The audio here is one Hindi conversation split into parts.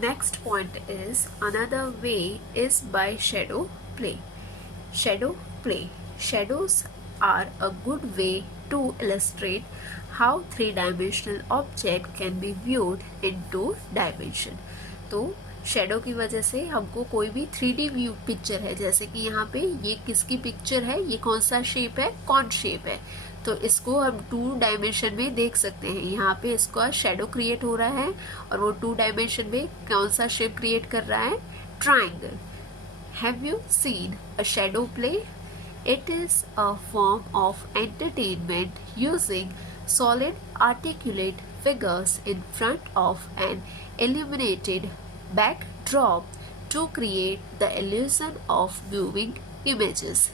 Next point is another way is by shadow play. Shadow play. Shadows are a good way to illustrate how three-dimensional object can be viewed in two dimension. तो शेडो की वजह से हमको कोई भी 3D व्यू पिक्चर है, जैसे कि यहाँ पे ये किसकी पिक्चर है, ये कौन सा शेप है, कौन शेप है, तो इसको हम 2 डायमेंशन में देख सकते हैं. यहाँ पे इसका शेडो क्रिएट हो रहा है और वो 2 डायमेंशन में कौन सा शेप क्रिएट कर रहा है, triangle. Have you seen a shadow play? It is a form of entertainment using solid articulate figures in front of an illuminated backdrop to create the illusion of moving images.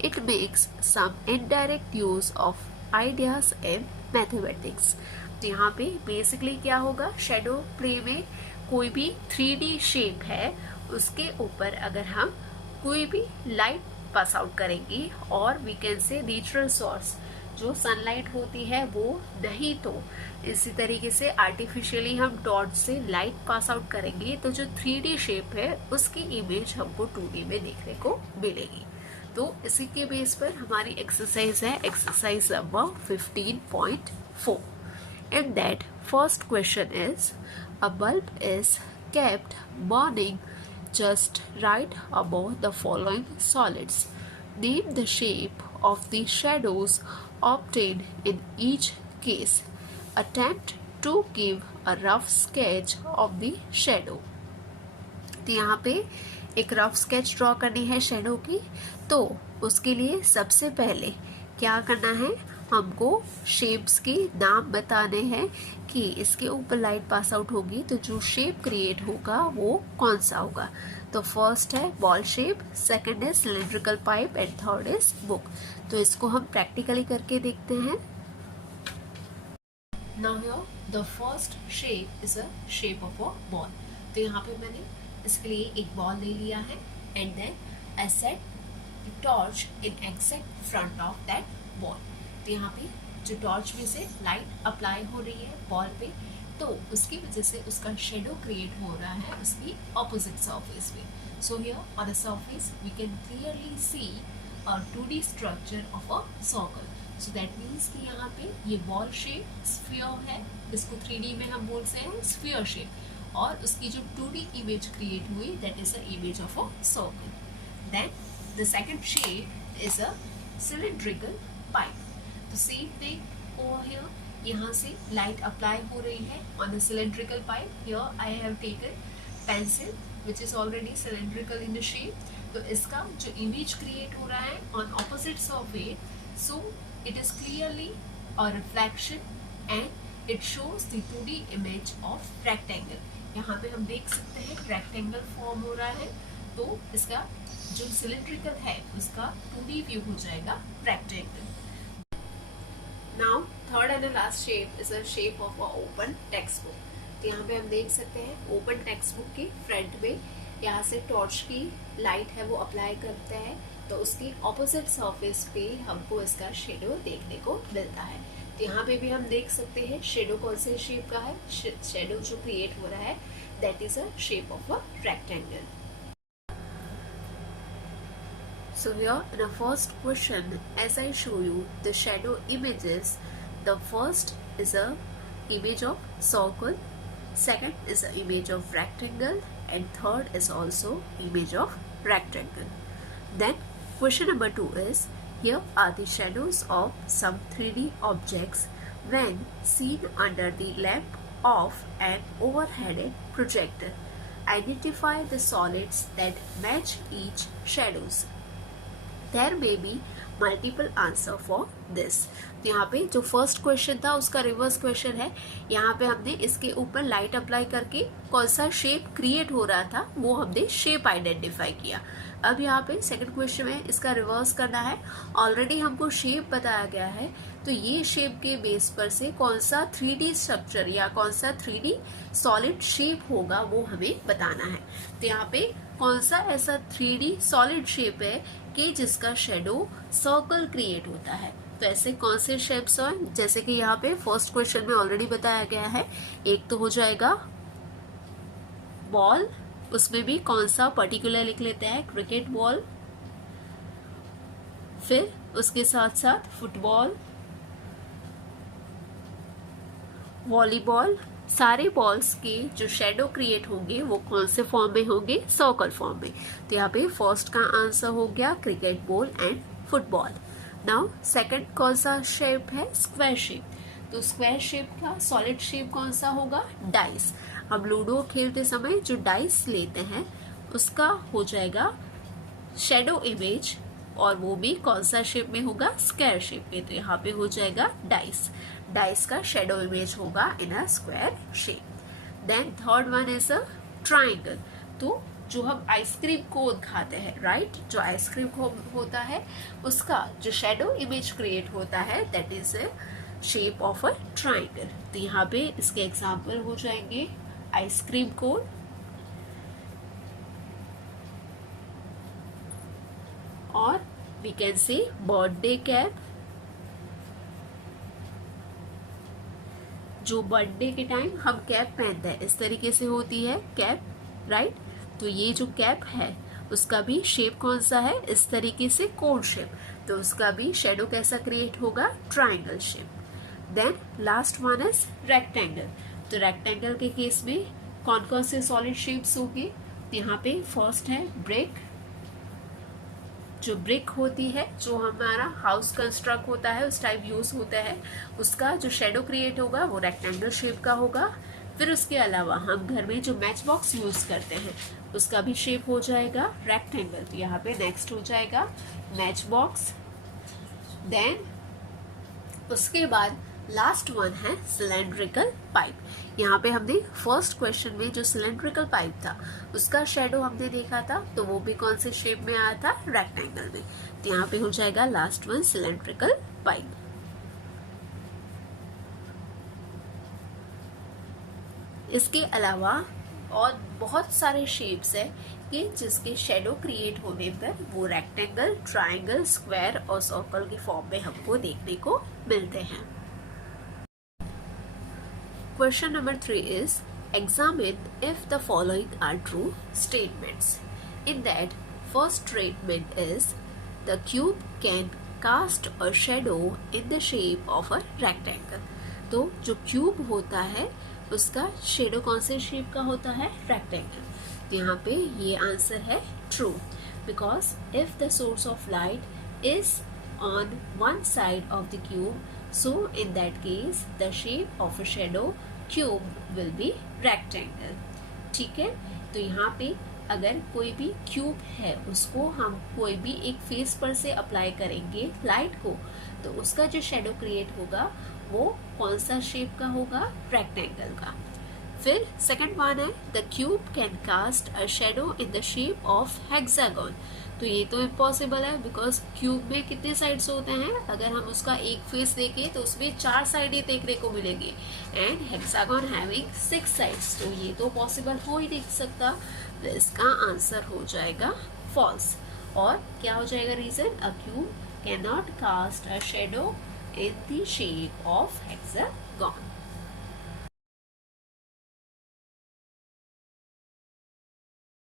It makes some indirect use of ideas in mathematics. तो यहाँ पे बेसिकली क्या होगा, शेडो प्ले में कोई भी 3D शेप है उसके ऊपर अगर हम कोई भी लाइट पास आउट करेंगी और we can say natural source जो सनलाइट होती है वो नहीं, तो इसी तरीके से आर्टिफिशियली हम टॉर्च से लाइट पास आउट करेंगे तो जो 3D शेप है उसकी इमेज हमको 2D में देखने को मिलेगी. तो इसी के बेस पर हमारी एक्सरसाइज है exercise number 15.4. In that first question is a bulb is kept burning just right above the following solids. Name the shape of the shadows obtained in each case. Attempt to give a rough sketch of the shadow. तो यहाँ पे एक रफ स्केच ड्रॉ करनी है शेडो की, तो उसके लिए सबसे पहले क्या करना है, हमको शेप्स के नाम बताने हैं कि इसके ऊपर लाइट पास आउट होगी तो जो शेप क्रिएट होगा वो कौन सा होगा. तो फर्स्ट है बॉल शेप, सेकंड है cylindrical pipe and third is book. तो इसको हम प्रैक्टिकली करके देखते हैं. Now here the first shape is a shape of a ball. तो यहाँ पे मैंने इसके लिए एक बॉल ले लिया है and then I set torch in exact front of that ball. तो यहाँ पे जो टॉर्च में से लाइट अप्लाई हो रही है बॉल पे, तो उसकी वजह से उसका शेडो क्रिएट हो रहा है उसकी ऑपोजिट सरफेस पे. So here on the surface we can clearly see a 2D structure of a circle. So that means कि यहाँ पे ये बॉल शेप स्फीयर है, इसको 3D में हम बोलते हैं स्फीयर शेप, और उसकी जो 2D इमेज क्रिएट हुई that is a image of a circle. Then the second shape is a cylindrical pipe. तो सेम थिंग ओवर हियर, यहाँ से लाइट अप्लाई हो रही है on a cylindrical pipe. Here I have taken pencil which is already cylindrical in the shape. तो इसका जो इमेज क्रिएट हो रहा है on opposite surface, so it is clearly a reflection and it shows the 2D image of rectangle. यहाँ पे हम देख सकते हैं रेक्टेंगल फॉर्म हो रहा है, तो इसका जो सिलेंड्रिकल है उसका 2D व्यू हो जाएगा rectangle. Now third and the last shape is a shape of a open textbook. तो यहाँ पे हम देख सकते हैं ओपन टेक्स्ट बुक के फ्रंट में यहाँ से टॉर्च की लाइट है वो अप्लाई करते हैं, तो उसकी ऑपोजिट सरफेस पे हमको इसका शेडो देखने को मिलता है. तो यहाँ पे भी हम देख सकते हैं शेडो कौन से शेप का है, शेडो जो क्रिएट हो रहा है that is a shape of a rectangle. So here in the first question, as I show you the shadow images, the first is a image of circle, second is an image of rectangle, and third is also image of rectangle. Then question number 2 is, here are the shadows of some 3D objects when seen under the lamp of an overhead projector. Identify the solids that match each shadows. There may be multiple answer for this. तो यहाँ पे जो फर्स्ट क्वेश्चन था उसका रिवर्स क्वेश्चन है. यहाँ पे हमने इसके ऊपर लाइट अप्लाई करके कौन सा शेप क्रिएट हो रहा था वो हमने शेप आइडेंटिफाई किया. अब यहाँ पे सेकंड क्वेश्चन में इसका रिवर्स करना है. ऑलरेडी हमको शेप बताया गया है, तो ये शेप के बेस पर से कौन सा 3D स्ट्रक्चर या कौन सा 3D सॉलिड शेप होगा वो हमें बताना है. तो यहाँ पे कौन सा ऐसा 3D सॉलिड शेप है कि जिसका शेडो सर्कल क्रिएट होता है. तो ऐसे कौन से शेप्स हैं, जैसे कि यहाँ पे फर्स्ट क्वेश्चन में ऑलरेडी बताया गया है. एक तो हो जाएगा बॉल, उसमें भी कौन सा पर्टिकुलर लिख लेते हैं, क्रिकेट बॉल। फिर उसके साथ साथ फुटबॉल, वॉलीबॉल। सारे बॉल्स के जो शेडो क्रिएट होंगे वो कौन से फॉर्म में होंगे, सर्कल फॉर्म में। तो यहाँ पे फर्स्ट का आंसर हो गया cricket ball and football. Now second कौन सा शेप है, स्क्वायर शेप। तो स्क्वायर शेप का सॉलिड शेप कौन सा होगा, डाइस। हम लूडो खेलते समय जो डाइस लेते हैं उसका हो जाएगा शेडो इमेज, और वो भी कौन सा शेप में होगा, स्क्वायर शेप में। तो यहाँ पे हो जाएगा डाइस। डाइस का शेडो इमेज होगा in a square shape. Then third one is a triangle. तो जो हम आइसक्रीम कोन खाते हैं, राइट, जो आइसक्रीम कोन होता है उसका जो शेडो इमेज क्रिएट होता है that is a shape of a triangle. तो यहाँ पे इसके एग्जाम्पल हो जाएंगे आइसक्रीम कोन, और we can say birthday cap. जो बर्थडे के टाइम हम कैप पहनते हैं इस तरीके से होती है कैप, राइट। तो ये जो कैप है उसका भी शेप कौन सा है, इस तरीके से कोन शेप। तो उसका भी शेडो कैसा क्रिएट होगा, triangle shape. Then last one is rectangle. तो रेक्टेंगल के केस में कौन कौन से सॉलिड शेप्स होंगे। तो यहाँ पे फर्स्ट है ब्रिक। जो ब्रिक होती है, जो हमारा हाउस कंस्ट्रक्ट होता है उस टाइप यूज होता है, उसका जो शेडो क्रिएट होगा वो रेक्टेंगल शेप का होगा। फिर उसके अलावा हम घर में जो मैच बॉक्स यूज करते हैं उसका भी शेप हो जाएगा रेक्टेंगल। तो यहाँ पे नेक्स्ट हो जाएगा मैच बॉक्स। देन उसके बाद लास्ट वन है सिलेंड्रिकल पाइप। यहाँ पे हमने फर्स्ट क्वेश्चन में जो सिलेंड्रिकल पाइप था उसका शेडो हमने देखा था, तो वो भी कौन से शेप में आया था, रेक्टेंगल में। तो यहाँ पे हो जाएगा लास्ट वन सिलेंड्रिकल पाइप। इसके अलावा और बहुत सारे शेप्स है कि जिसके शेडो क्रिएट होने पर वो रेक्टेंगल, ट्राइंगल, स्क्वायर और सर्कल के फॉर्म में हमको देखने को मिलते हैं। Question number 3 is, examine if the following are true statements. In that, first statement is, the cube can cast a shadow in the shape of a rectangle. तो जो क्यूब होता है उसका शेडो कौन से शेप का होता है, रेक्टेंगल। तो यहाँ पे ये आंसर है true, because if the source of light is on one side of the cube, so in that case the shape of a shadow cube will be rectangle. ठीक है। तो यहाँ पे अगर कोई भी क्यूब है उसको हम कोई भी एक फेस पर से अप्लाई करेंगे लाइट को, तो उसका जो शेडो क्रिएट होगा वो कौन सा शेप का होगा, रेक्टेंगल का। फिर सेकंड वन है, the cube can cast a shadow in the shape of hexagon. तो ये तो इम्पॉसिबल है, बिकॉज क्यूब में कितने साइड्स होते हैं, अगर हम उसका एक फेस देखें तो उसमें 4 साइडें देखने को मिलेंगी, एंड हेक्सागन हैविंग 6 साइड्स। तो ये तो पॉसिबल हो ही नहीं सकता। तो इसका आंसर हो जाएगा फॉल्स। और क्या हो जाएगा reason, a cube can not cast a shadow in the shape of hexagon.